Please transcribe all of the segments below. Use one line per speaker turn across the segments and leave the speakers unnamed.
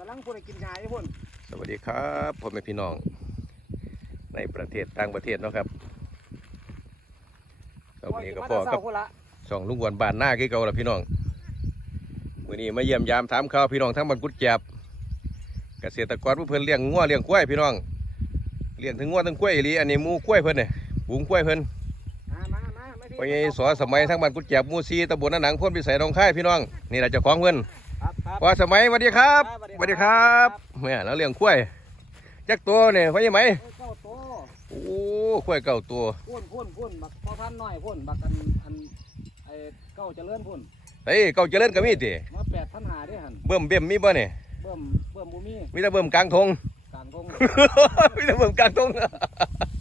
กำลังพูดกินยาอยู่พุ่น
สวัสดีครับพ่อแม่พี่น้อง ในประเทศต่างประเทศเนาะครับเราวันนี้ก็พอกับ
พุ่นละ
ช่องลุงวนบ้านหน้าคือเก่าละพี่น้องวันนี้มาเยี่ยมยามถามข่าวพี่น้องทั้งบ้านกุดแจบเกษตรกรผู้เพิ่นเลี้ยงงัวเลี้ยงกล้วยพี่น้องเลี้ยงทั้งงัวทั้งกล้วยอีหลีอันนี้หมูกล้วยเพิ่นเนี่ยบุงกล้วยเพิ่น
มามามาไม่
พอใหญ่สอสมัยทั้งบ้านกุดแจบหมูซีตำบลนาหนังพ้นพิสัยหนองคายพี่น้องนี่แหละเจ้าของเพิ่น
ครับครับ
พอสมัยสวัสดีครับ
ครับ
สวัสดีครับเมื่อแล้วเลี้ยงกล้วยจักตัวเนี่ยพอใหญ่ไหม
เอ้ยเก้าโต
โอ้กล้วยเก่าตัว
พุ่นพุ่นพุ่นบักพ่อพันธุ์น้อยพุ่นบักอันอันไอ้เก้าเจริญพุ่น
เฮ้ยเก่าเจริญก็มีติ
มาแปดพันหาได้หัน
เบิ่มเบิ่มมีบ่เนี่ย
เบิ่มเบิ่มบุมี
มีแต่เบิ่มกลางทง
กลางทง
มีแต่เบิ่มกลางทง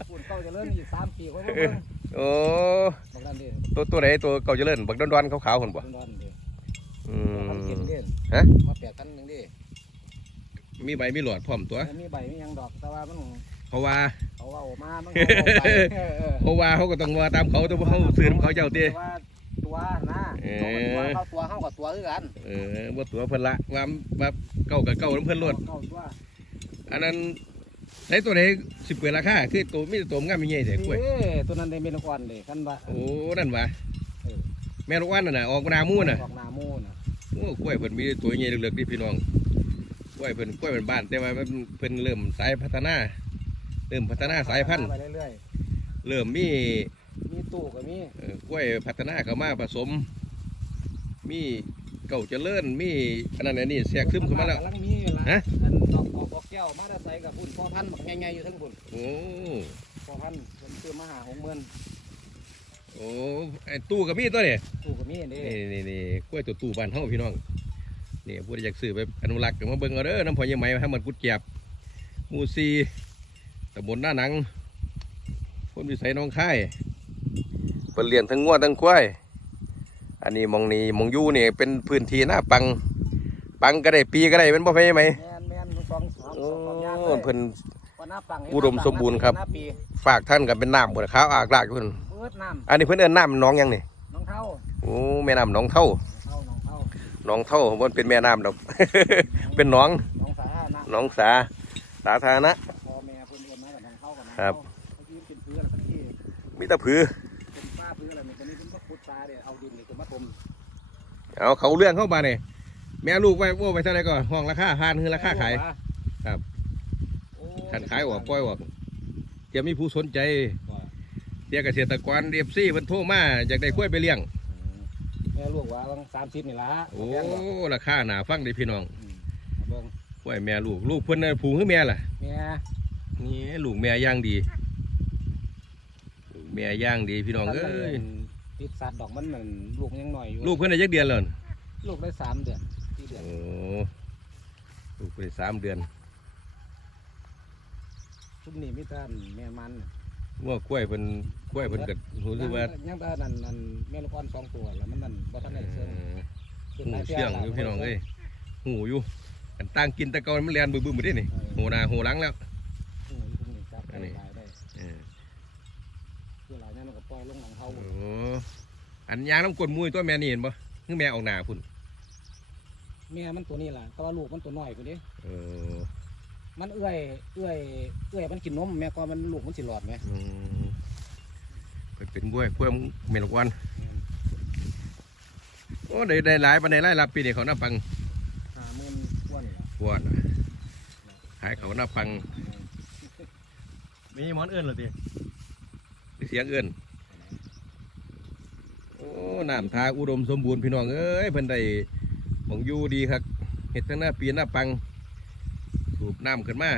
พุ่นเก้าเจริญอีกสามปีค่อยมาเบิ่ง
โอ้
บักนั่นดิ
ตัวตัวไหนตัวเก่าเจริญบักดอนๆขาวๆคนบ่
ดอนๆดิ
อื
พัน
ม
กินเด่น
ฮะ
มาแปดพันหนึ่งดิ
มีใบมีหลอดพร้อมตัว
มีใบมีหยังดอกแต่ว่ามัน
เพราะว่า
เขาเอามามันเขาเอาไปเออเออ
เพราะว่าเขาก็ต้องว่าตามเขาแตัวาเขาซื้อน้ำเขาเจ้าติ
แต่ว่าตัวนะ
เออ
ตัวเขาตัวเขากับตัวคือกัน
เออบ่ตัวเพิ่นละว่าว่าเก่ากับเก่าน้ำเพิ่นโลด
เก้าตัว
อันนั้นไหนตัวไหนสิเปิดราคาคือตัวมีแต่ตัวงามมีใหญ่แต่กล้วย
เอ้ตัวนั้นได้เมนกอนเลยคันว่า
โอ้นั่นวะ
เออ
แม่ลูกอันน่ะนะออกมาหนามูน่ะ
ออกหนามูน่ะ
โอ้กล้วยเพิ่นมีตัวใหญ่เล็กๆนี่พี่น้องกล้วยเพิ่นกล้วยเป็นบ้านแต่ว่ามันเพิ่นเริ่มสายพัฒนา เริ่มพัฒนาสายพันธุ์
ไปเรื่อย
เริ่มมี
ๆ มีตู้ก็มี
เอ่อกล้วยพัฒนาเข้ามาผสม มีเก่าเจริญมีอันนั้นอันนี้แทรกซึมเข้ามาแล้ว
กำลังมีอยู่ละ
ฮะ
อันดอกออกบอกแก้วมาได้ใส่กับพุ่นพ่อพันธุ์บักใหญ่ๆอยู่ทั้งพุ่น
โอ้
พ่อพันธุ์ผมซื้อมาหาหกหมื่น
โอ้ไอ้ตู้กับมีตัวนี่
ตู้ก็มีนี่
นี่นี่นี่กล้วยตัวตู้บ้านเฮาพี่น้องนี่ผู้ใดอยากซื้อไปอนุรักษ์ก็มาเบิ่งเอาเด้อน้ำพอยังไหมให้มันกุดเจียบหมูซีตำบลหน้าหนังคนวิสัยหน้องค่ายเพิ่นเลี้ยงทั้งงัวทั้งควายอันนี้หมองนี้หมองอยู่นี่เป็นพื้นที่หน้าปัง ปังก็ได้ปีก็ได้เป็นบ่ไปไหม
แมนแมนสองสอง
โอ้
สองอย่างเลย
เพิ่น
ว่าหน้าปังให้
อุดมสมบูรณ์ครับ
หน้าปี
ฝากท่านกันเป็นน้ำหมดขาวอากลากเพิ่น
เบิ ดน้
อันนี้เพิ่นเอิ้นน้ำหน้องหยังนี่ำ
น้องเท่า
โอ้แม่น้ำหนองเท่า
น้องเท่าน้องเท่า
หนองเท่ามันเป็นแม่น้ำดอก เป็นหนอง
น้องสาธารณะ
หนองสาสาธารณะ
พ่อแม่เพิ่นเอิ้นมากับน้องเท่ากับน้อง
ครับ
เท่าเมื่อกี้เป็นพื้นแล้วก็ที่
มีแตะผือ
เป็นป้าพื้นอะไรนี่ตอนนี้เพิ่นก็ขุดตาเดี๋ยวเอาดินนี่คือมาถม
เอาเขาเรื่องเข้ามาเนี่ยแม่ลูกไว้โอ้ไปเท่าไหร่ก่อนห้องราคาหานคือราคาขาย ครับ
โอ้
ขันขายออกปล่อยออกจะมีผู้สนใจ เดียเกษตรกรเรียบซี่เพิ่นโทรมาอยากได้กล้วยไปเลี้ยง
แม่ลูกว่าบางสามสิบนี่ละ
โอ้
แพงบ่
ราคาหนาฟังเด้พี่น้อง
อืมเอาเบิ่ง
กล้วยแม่ลูกลูกเพิ่นน่ะผูกคือแม่ล่ะ
แม่
นี่ลูกแม่ย่างดีลูกแม่ย่างดีพี่น้องเอ้ย
ติดสัตว์ดอกมันเหมือนลูกยังหน่อยอยู่
ลูกเพิ่นได้จักเดือนแล้ว
ลูกได้สามเดือนสี่เดือน
โอ้ลูกเพิ่นได้สามเดือน
ชุดนี้มีแต่แม่มันน่ะ
ว่ากล้วยเพิ่นกล้วยเพิ่นก็รู้สึกว่า
ยังแต่นั่นนั่นแม่ลูกอ่อนสองตัวแล้วมันนั่นบ่ทันได้เชื่อง
หูเสี่ยงอยู่พี่น้องเอ้ยหูอยู่กันตั้งกินแต่เก่ามันแลนบึ้มๆหมดเด้นี่หูหน้าหูหลังแล้ว
หูอยู่ตรงนี้จับ
อันนี้
ได้ได้
เออ
คือหลายนั้นมันก็ปล่อยลงหลังเขา
โอ้อันยางน้ำกลมุ้ยตัวแม่นี่เห็นปะคือแม่ออกหน้าพุ่น
แม่มันตัวนี้ล่ะแต่ว่าลูกมันตัวน้อยกว่านี้
เออ
มันเอื้อยเอื้อยเอื้อยมันกินนมแม่ก็มันลูกมันสิหลอดไหม
อืมไปเป็นบ้วยกล้วยเมลกวันโอ้ได้ได้หลายปันได้หลายรับปีนี้เขาหน้าปัง
ห้าหมื่นกว่านี่ล่ะ
กวนขายเขาหน้าปังมีมอนเอื้อนหรอทีเสียงเอื้อนโอ้น้ำทาอุดมสมบูรณ์พี่น้องเอ้ยเพิ่นได้หมองอยู่ดีครับเห็ดทั้งหน้าปีหน้าปัง สูบน้ำขึ้นมา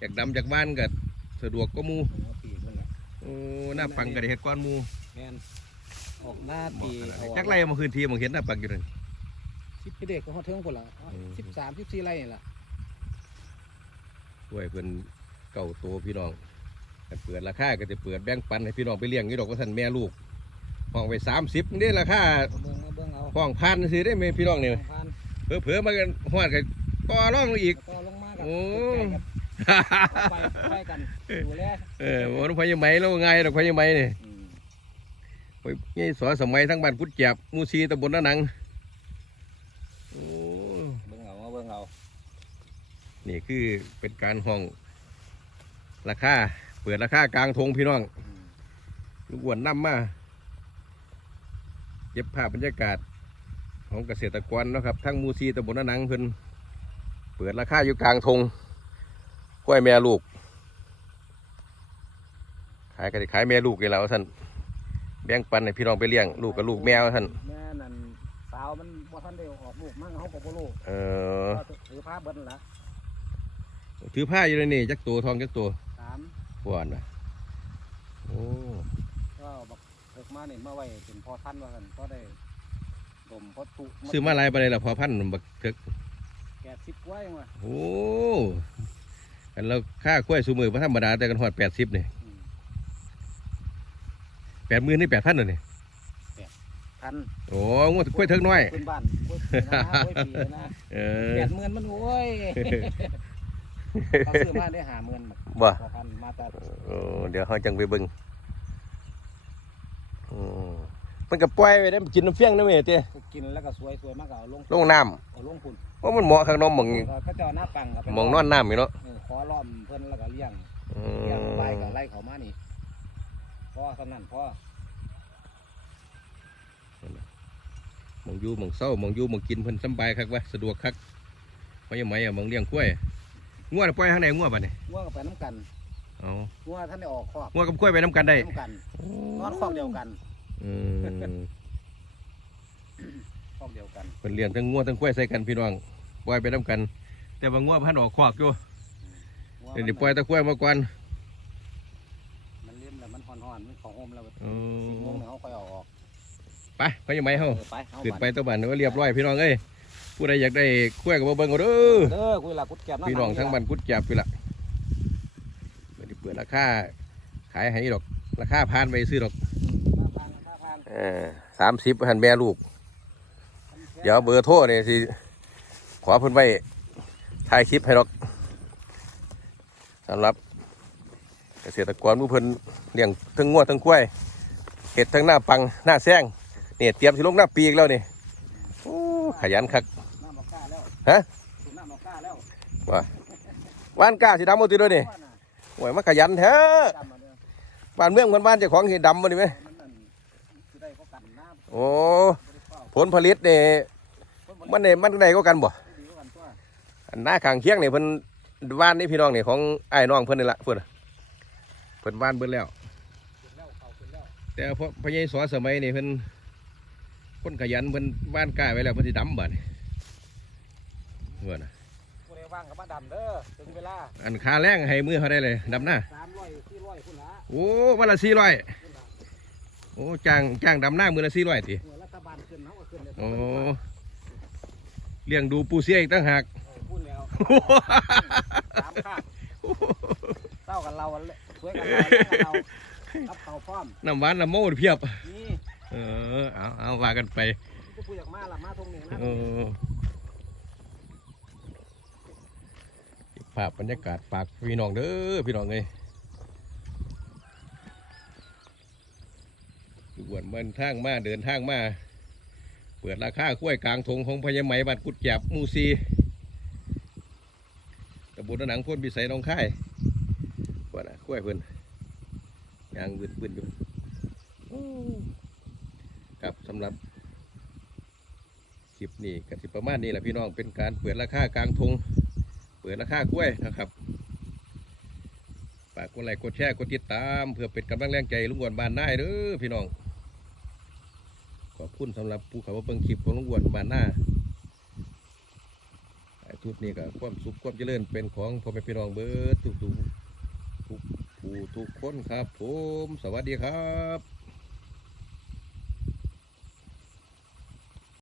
จากดำจากบ้านก็สะดวกก็มู
หัวปีกมันแหละ
โอ้หน้าปังก็ได้เห็ดก้อนหมู
แม่นออกหน้าปี
จักไรมาคืนทีมองเห็นหน้าปังอยู่เลย
สิบปีเด็กก็ฮอดเทิงพุ่นละ
อืม
สิบสามสิบสี่ไร่นี่ล่ะ
ช่วยเพิ่นเก่าโตพี่น้องถ้าเปิดราคาก็จะเปิดแบ่งปันให้พี่น้องไปเลี้ยงนี่ดอกว่าท่านแม่ลูกห้องไปสามสิบนี่ราคา
เอาเบิ่งเอาเบิ่งเอา
ห้องพันซื้อได้ไหมพี่น้องเนี่ย
ผ่าน
เผื่อเผื่อๆมากันหอดกันต่อร่องอีก โอ้
ไปไปกันดูแล
เออวันพยาไหมแล้วไงดอกพยาไหมเนี่ย
อืม
ไปนี่สอนสมัยทั้งบ้านกุดแจบหมูซีตำบลนาหนังโอ้
เบิ่งเอาเอาเบิ่งเอา
นี่คือเป็นการห้อง ราคาเปิดราคากลางทงพี่น้อง
อืม
ลูกอ้วนนำมาเก็บภาพบรรยากาศของเกษตรกรเนาะครับทั้งหมูซีตำบลนานังเพิ่น เปิดราคาอยู่กลางทงกล้วยแม่ลูก ขายกันขายแม่ลูกเลยแล้วท่านแบ่งปันให้พี่น้องไปเลี้ยงลูกกับลูกแมวท่าน
แม่นั่นสาวมันบ่ทันได้ออกลูกมั่งเขาก็บ่รู้
เออ
ก็ถือผ้าเบิ้ลละ
ถือผ้าอยู่เลยนี่จักตัวทองจักตัว
สาม
หวานนะโอ้
ก็บักเกิดมาเนี่ยมาไว้เป็นพอท่านว่ากันก็ได้ดมพอตุ
ซื้อมาหลายไปเลยละพอพันธุ์บักเถิก
แป ดสิบกว่าเองว่ะ
โอ้กันเราค่ากล้วยสูมือพระธรรมดาแต่กันหอดแปดสิบเนี่ย
อืม
แปดหมื่นนี่แปดพันเลยนี่
พัน
โอ้งวดกล้วยเถิกน้อย
ขึ้นบ้านกล้วยปีนะกล้วยปีนะ
เออ
แปดหมื่นมันโอ้ยเขาซื้อมาได้หาหมื่นบัก
บ่
พอพันมาแต่
โอ้เดี๋ยวเขาจังไปเบิ่งโอ้ มันก็ปล่อยไปได้กินน้ำเฟี้ยงนะเมเต้
กินแล้วก็สวยสวยมากก็เอาลง
ลงน้
เอาลงพุ่นำ
ว่ามันเหมาะข้างนอกมอง
ก็เจ้าหน้าปังกับ
มองนอนน้ำอยู่เนาะ
ขอล้อมเพิ่นแล้วก็เลี้ยง
อื
เลี้ยงใบ
ม
กับไล่เขามานี่พ่อสำนั่นพ่อ
มองอยู่มองเศร้ามองอยู่มองกินเพิ่นสำบายคักวะสะดวกคักเพราะยังไงอะมองเลี้ยงกล้วยงัวน่ะปล่อยข้างในงัวบัดนี่
งัวก็ไปน้ำกัน
เอา
งัวท่านได้ออกคอก
งัวกับกล้วยไปน้ำกันได้
น้ำกันนอนคอกเดียวกัน
อืม
คอกเดียวกัน
เพิ่นเลี้ยงทั้งงัวทั้งกล้วยใส่กันพี่น้องปล่อยไปน้ำกัน แต่ว่างัวพันออกคอกอยู่
งัว
เดี๋ยวนี้ปล่อยแตะกล้วยมาก่อน
มันเลี้ยมแล้วมันห่อนๆมันของโฮมแล้ว
อืม
สี่โมงเนี่ยเขาค่อยเอาออก
ไปไปยังไงเฮา
เออไปเอา
ขึ้น
บัตร
ไปตัวบ้านก็เรียบร้อยพี่น้องเอ้ยผู้ใดอยากได้กล้วยก็มาเบิ่งเอาเด้อ
เด้อคุยหลักกุดแก็บ
พี่น้องทั้งบ้านกุดจับพี่ละไม่ได้เปิดราคาขายให้ดอก ราคาพานไปซื้อดอก
มาพันมาพัน
เออ สามสิบหันแม่ลูก เดี๋ยวเบอร์โทรเนี่ยสิขอเพิ่นไว้ถ่ายคลิปให้ดอกสำหรับเกษตรกรผู้เพิ่นเลี้ยงทั้งงัวทั้งกล้วยเห็ดทั้งหน้าปังหน้าแซงเนี่ยเตรียมสิลงหน้าปีกแล้วนี่โอ้ขยันคักฮะ
สูบน้ำมอกล้าว
วานกล้าสิดำหมดทีด้วยนี่โอ้ยมาขยันแท้บ้านเมืองบ้านบ้านเจ้าของเห็ดดำมาดิไหม
มันนั่นสิได้เขากันน้ำ
โอ้
บ่ได้เฝ้า
ผลผลิตเนี่ย
คนบ่
มันเนี่ยมันได้ก็กันบ่
ได้ดีกว่ากันตัว
อันหน้าข้างเคียงเนี่ยเพิ่นว่านนี่พี่น้องเนี่ยของไอ้ายน้องเพิ่นนี่ละเพิ่นน่ะเพิ่นว่านเบิ่แล้ว
ขึ้นแล้วเขาขึ้นแล้ว
แต่พอพญายสอสมัยนี่เพิ่นคนขยันเพิ่นว่านกล้าไว้แล้วเพิ่นสิดำบัดนี่เพิ่นน่ะ
ผู้ใดว่างกับมาดำเด้อถึงเวลา
อันค่าแรงให้มือเขาได้เลยดำหน้า
สามร้อยสี่ร้อยคุณละ
โอ้วันละสี่ร้อย
คุณละ
โอ้จ้างจ้างดำหน้ามือละสี่ร้อยติ
เมื่อรัฐบาลขึ้นเขาก็ขึ้นเลย
โอ้เลี้ยงดูปูเสียอีกตั้งหาก
เออพูดแล้วสามข้างเต้ากันเราเลยช่วยกันเราแล้วกันเรารับเขาพร้อม
น้ำหวานน้ำโม่เพียบ
นี่
เออเอาเอาว่ากันไป
ก็พูดอยากมาหลักมาตรงนี้นะ
เออภาพบรรยากาศฝากพี่น้องเด้อพี่น้องเลย ดูอ้วนมันทางมาเดินทางมาเปิดราคากล้วยกลางทงของพญาไหมบัดกุดแจบมูซีตำบลหนังพ่นพิสัยน้องค่ายว่านะกล้วยเพิ่นยางบึนบึนอยู่ครับสำหรับคลิปนี้ก็สิประมาณนี้แหละพี่น้องเป็นการเปิดราคากลางทงเปิดราคากล้วยนะครับฝากกดไลค์กดแชร์กดติดตาม เพื่อเป็นกำลังแรงใจลุงอ้วนบ้านนายเด้อพี่น้อง อบคุณสำหรับผู้เขามาเบิ่งคลิปของลุงอ้วนบ้านหน้าทุกนี้ก็ความสุขความเจริญเป็นของพ่อแม่พี่น้องเบิร์ดทุกทุกผู้ทุกคนครับผม สวัสดีครับ